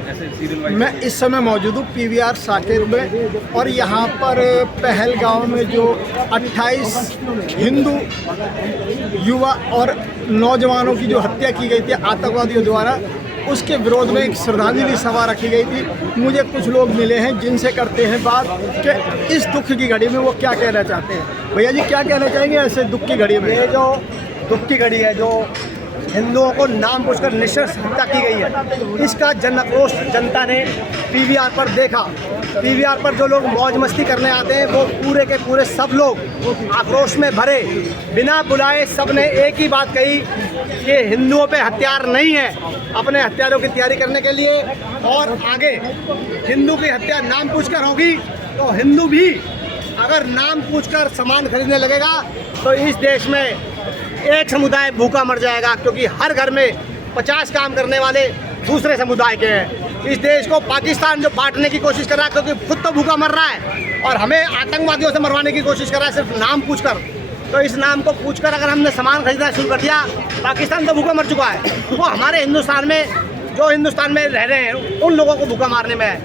ऐसे serial wise? मैं इस समय मौजूद हूँ PVR साकेत में, और यहाँ पर पहलगांव में जो 28 हिंदू युवा और नौजवानों की जो हत्या की गई थी आतंकवादियों द्वारा, उसके विरोध में एक श्रद्धांजलि सभा रखी गई थी। मुझे कुछ लोग मिले हैं जिनसे करते हैं बात कि इस दुख की घड़ी में वो क्या कहना चाहते हैं। भैया जी, क्या कहना चाहेंगे ऐसे दुख की घड़ी में? ये जो दुख की घड़ी है, जो हिंदुओं को नाम पूछकर निशंस हत्या की गई है, इसका जन आक्रोश जनता ने PVR पर देखा। PVR पर जो लोग मौज मस्ती करने आते हैं वो पूरे के पूरे सब लोग आक्रोश में भरे, बिना बुलाए सब ने एक ही बात कही कि हिंदुओं पे हथियार नहीं है, अपने हथियारों की तैयारी करने के लिए, और आगे हिंदू की हत्या नाम पूछकर होगी तो हिंदू भी अगर नाम पूछकर सामान खरीदने लगेगा तो इस देश में एक समुदाय भूखा मर जाएगा, क्योंकि हर घर में 50 काम करने वाले दूसरे समुदाय के हैं। इस देश को पाकिस्तान जो बांटने की कोशिश कर रहा है, क्योंकि खुद तो भूखा मर रहा है और हमें आतंकवादियों से मरवाने की कोशिश कर रहा है सिर्फ नाम पूछकर। तो इस नाम को पूछकर अगर हमने सामान खरीदना शुरू कर दिया, पाकिस्तान तो भूखा मर चुका है, वो हमारे हिंदुस्तान में जो हिंदुस्तान में रह रहे हैं उन लोगों को भूखा मारने में है।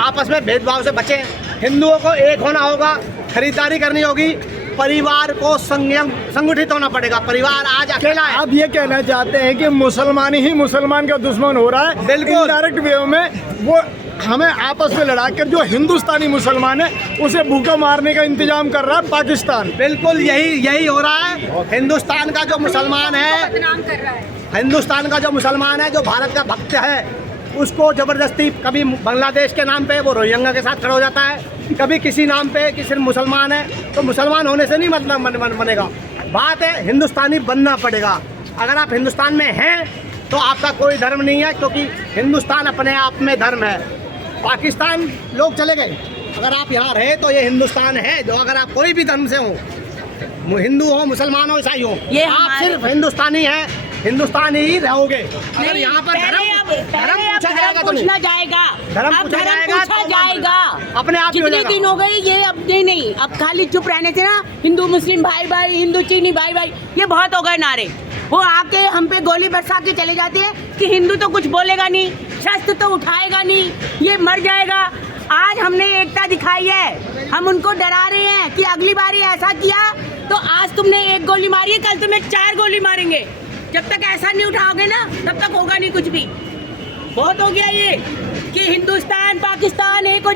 आपस में भेदभाव से बचें, हिंदुओं को एक होना होगा, खरीदारी करनी होगी, परिवार को संगठित होना पड़ेगा। परिवार आज अकेला है। आप ये कहना चाहते हैं कि मुसलमान ही मुसलमान का दुश्मन हो रहा है? बिल्कुल डायरेक्ट वे में वो हमें आपस में लड़ाकर जो हिंदुस्तानी मुसलमान है उसे भूखा मारने का इंतजाम कर रहा है पाकिस्तान। बिल्कुल यही हो रहा है। हिंदुस्तान का जो मुसलमान है, हिंदुस्तान का जो मुसलमान है, जो भारत का भक्त है, उसको ज़बरदस्ती कभी बांग्लादेश के नाम पे वो रोहिंग्या के साथ खड़ा हो जाता है, कभी किसी नाम पे कि सिर्फ मुसलमान है। तो मुसलमान होने से नहीं मतलब बनेगा, बात है हिंदुस्तानी बनना पड़ेगा। अगर आप हिंदुस्तान में हैं तो आपका कोई धर्म नहीं है, क्योंकि हिंदुस्तान अपने आप में धर्म है। पाकिस्तान लोग चले गए, अगर आप यहाँ रहे तो ये हिंदुस्तान है। जो अगर आप कोई भी धर्म से हो, हिंदू हो, मुसलमान हो, ईसाई हो, आप सिर्फ हिंदुस्तानी हैं, हिंदुस्तानी ही रहोगे। अगर यहाँ पर धर्म पूछा जाएगा तो पूछना जाएगा, धर्म पूछा जाएगा। अपने आप कितने दिन हो गए ये, अब नहीं, अब खाली चुप रहने से ना, हिंदू मुस्लिम भाई भाई, हिंदू चीनी भाई भाई, ये बहुत हो गए नारे। वो आके हम पे गोली बरसा के चले जाते हैं कि हिंदू तो कुछ बोलेगा नहीं, शस्त्र तो उठाएगा नहीं, ये मर जाएगा। आज हमने एकता दिखाई है, हम उनको डरा रहे हैं कि अगली बार ऐसा किया तो आज तुमने एक गोली मारी है, कल तुम्हें 4 गोली मारेंगे। जब तक ऐसा नहीं उठाओगे ना, तब तक होगा नहीं कुछ भी। बहुत हो गया ये कि हिंदुस्तान पाकिस्तान एक हो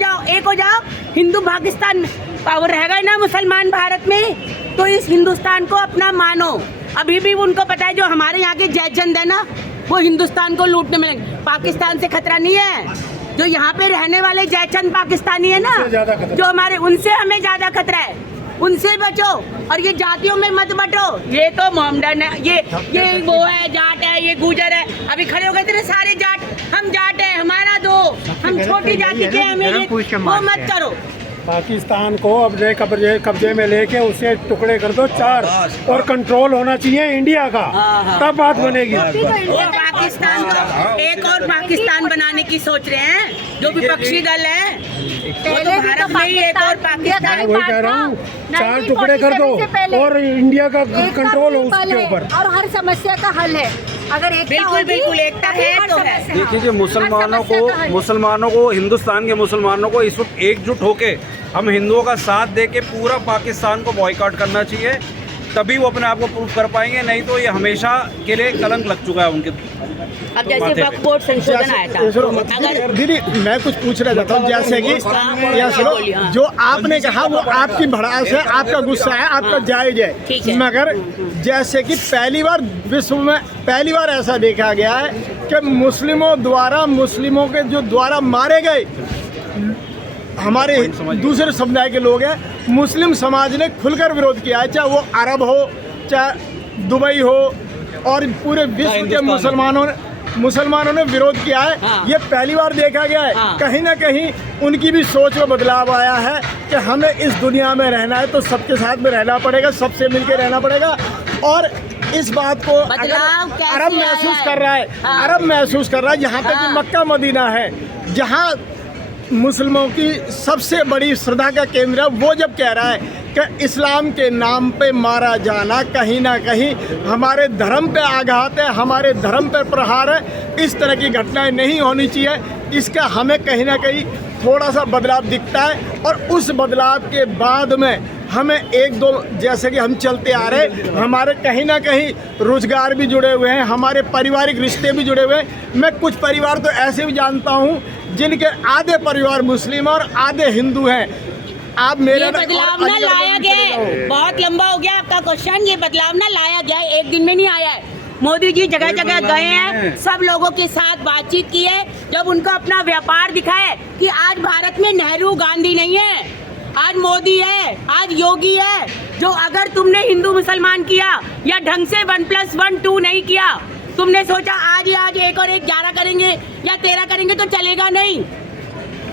जाओ। हिंदू पाकिस्तान में पावर रहेगा ना मुसलमान भारत में, तो इस हिंदुस्तान को अपना मानो। अभी भी उनको पता है जो हमारे यहाँ के जयचंद है ना, वो हिंदुस्तान को लूटने में, पाकिस्तान से खतरा नहीं है। जो यहाँ पे रहने वाले जयचंद पाकिस्तानी है ना, जो हमारे, उनसे हमें ज्यादा खतरा है। उनसे बचो और ये जातियों में मत बटो। ये तो मोहम्मदन है, ये वो है, जाट है, ये गुजर है। अभी खड़े हो गए थे सारे जाट, हम जाट है, हमारा दो, हम छोटी जाति के, हमें वो मत करो। पाकिस्तान को अब कब्जे में लेके उसे टुकड़े कर दो 4, और कंट्रोल होना चाहिए इंडिया का, तब बात बनेगी। पाकिस्तान एक और पाकिस्तान बनाने की सोच रहे हैं जो विपक्षी दल है, तो भारत में ही एक और पाकिस्तान। वही कह रहा हूँ, 4 टुकड़े कर दो और इंडिया का कंट्रोल हो उसके ऊपर, और हर समस्या का हल है। अगर बिल्कुल एकता है तो है। देखिए कि मुसलमानों को हिंदुस्तान के मुसलमानों को इस वक्त एकजुट होके हम हिंदुओं का साथ दे के पूरा पाकिस्तान को बॉयकॉट करना चाहिए, तभी वो अपने आप को प्रूव कर पाएंगे। नहीं तो ये हमेशा के लिए कलंक लग चुका है उनके। अब जैसे वक्फ बोर्ड संशोधन आया था, अगर दीदी मैं कुछ पूछना चाहता हूँ, जैसे कि जो आपने कहा वो आपकी भड़ास है, आपका गुस्सा है, आपका जायज है, मगर जैसे कि विश्व में पहली बार ऐसा देखा गया है कि मुस्लिमों के जो द्वारा मारे गए हमारे दूसरे समुदाय के लोग हैं, मुस्लिम समाज ने खुलकर विरोध किया है, चाहे वो अरब हो, चाहे दुबई हो, और पूरे विश्व के मुसलमानों ने विरोध किया है। ये पहली बार देखा गया है। कहीं ना कहीं उनकी भी सोच में बदलाव आया है कि हमें इस दुनिया में रहना है तो सबके साथ में रहना पड़ेगा, सबसे मिलकर रहना पड़ेगा। और इस बात को अरब महसूस कर रहा है, यहाँ पे कि मक्का मदीना है, जहाँ मुस्लिमों की सबसे बड़ी श्रद्धा का केंद्र है। वो जब कह रहा है कि इस्लाम के नाम पे मारा जाना कहीं ना कहीं हमारे धर्म पे आघात है, हमारे धर्म पे प्रहार है। इस तरह की घटनाएं नहीं होनी चाहिए। इसका हमें कहीं ना कहीं थोड़ा सा बदलाव दिखता है और उस बदलाव के बाद में हमें एक दो, जैसे कि हम चलते आ रहे, हमारे कहीं ना कहीं रोजगार भी जुड़े हुए हैं, हमारे पारिवारिक रिश्ते भी जुड़े हुए हैं। मैं कुछ परिवार तो ऐसे भी जानता हूँ जिनके आधे परिवार मुस्लिम और आधे हिंदू हैं। आप मेरे ये बदलाव ना लाया गया है, बहुत लंबा हो गया आपका क्वेश्चन। ये बदलाव ना लाया गया है, एक दिन में नहीं आया है। मोदी जी जगह जगह गए हैं, सब लोगों के साथ बातचीत की है, जब उनको अपना व्यापार दिखाया कि आज भारत में नेहरू गांधी नहीं है, आज मोदी है, आज योगी है। जो अगर तुमने हिंदू मुसलमान किया या ढंग से 1+1 2 नहीं किया, तुमने सोचा आज एक और एक 11 करेंगे या 13 करेंगे तो चलेगा नहीं।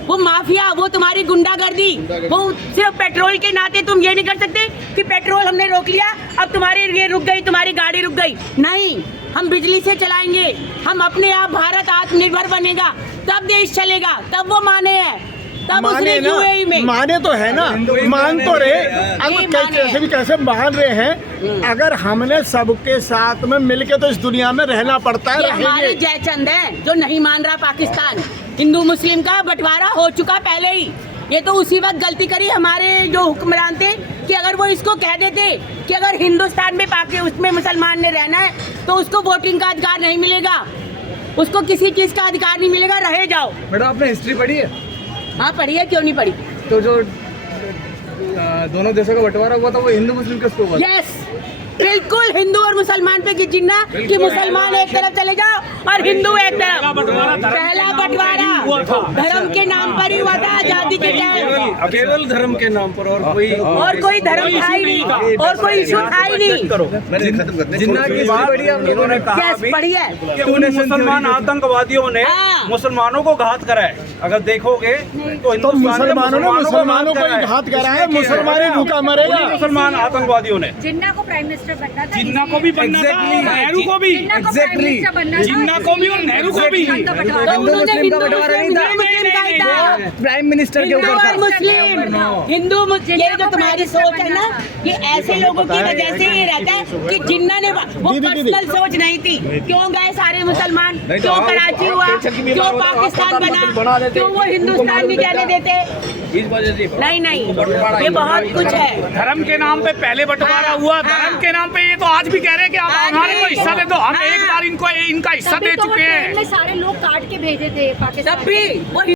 वो माफिया, वो तुम्हारी गुंडागर्दी, वो सिर्फ पेट्रोल के नाते तुम ये नहीं कर सकते कि पेट्रोल हमने रोक लिया, अब तुम्हारी ये रुक गई, तुम्हारी गाड़ी रुक गई। नहीं, हम बिजली से चलाएंगे, हम अपने आप भारत आत्मनिर्भर बनेगा, तब देश चलेगा, तब वो माने हैं, तब उसने यूएई में माने तो है ना, मान तो रहे। अब कैसे भी कैसे मान रहे हैं, अगर हमने सबके साथ में मिलके तो इस दुनिया में रहना पड़ता है। ये हमारे जयचंद है जो नहीं मान रहा पाकिस्तान। हिंदू मुस्लिम का बंटवारा हो चुका पहले ही। ये तो उसी वक्त गलती करी हमारे जो हुक्मरान थे कि अगर वो इसको कह देते कि अगर हिंदुस्तान में उसमें मुसलमान ने रहना है तो उसको वोटिंग का अधिकार नहीं मिलेगा, उसको किसी चीज का अधिकार नहीं मिलेगा, रहे जाओ। मैडम आपने हिस्ट्री पढ़ी है? हाँ पढ़ी है, क्यों नहीं पढ़ी। तो जो दोनों देशों का बंटवारा हुआ था वो हिंदू मुस्लिम किसको हुआ? यस, बिल्कुल हिंदू और मुसलमान पे की जिन्ना कि मुसलमान एक तरफ चले जाओ और हिंदू एक तरफ। पहला बंटवारा धर्म के नाम पर ही हुआ था, आजादी के टाइम। केवल धर्म के नाम पर, और कोई धर्म था ही नहीं, और कोई इशू था ही नहीं। जिन्ना की हिस्ट्री पढ़ी है आपने? इन्होंने कहा यस, पढ़ी है कि उन मुसलमान आतंकवादियों ने हाँ। मुसलमानों को घात करा है। अगर देखोगे तो मुसलमानों ने मुसलमानों को ही घात करा है, मुसलमान ही भूखा मरेगा। मुसलमान आतंकवादियों ने जिन्ना को प्राइम मिनिस्टर बनना था, जिन्ना को भी बनना था, नेहरू को भी, जिन्ना को भी और नेहरू को भी। तो उन्होंने हिंदू मुस्लिम का ही था, प्राइम मिनिस्टर के हिंदू ऊपर और मुस्लिम, हिंदू मुस्लिम। ये जो तुम्हारी सोच है ना, ये ऐसे लोगों की वजह से ये रहता है कि जिन्ना ने वो पर्सनल सोच नहीं थी। क्यों गए सारे मुसलमान, क्यों कराची हुआ, क्यों पाकिस्तान बना, क्यों वो हिंदुस्तान नहीं कहने देते? इस वजह से नहीं, ये बहुत कुछ है। धर्म के नाम पे पहले बंटवारा हुआ, धर्म के नाम पे ये तो आज भी कह रहे हैं कि आप हमारे को हिस्सा दे दो। हम एक बार इनका हिस्सा दे चुके हैं। सारे लोग काट के भेजे थे पाकिस्तान। तब भी वो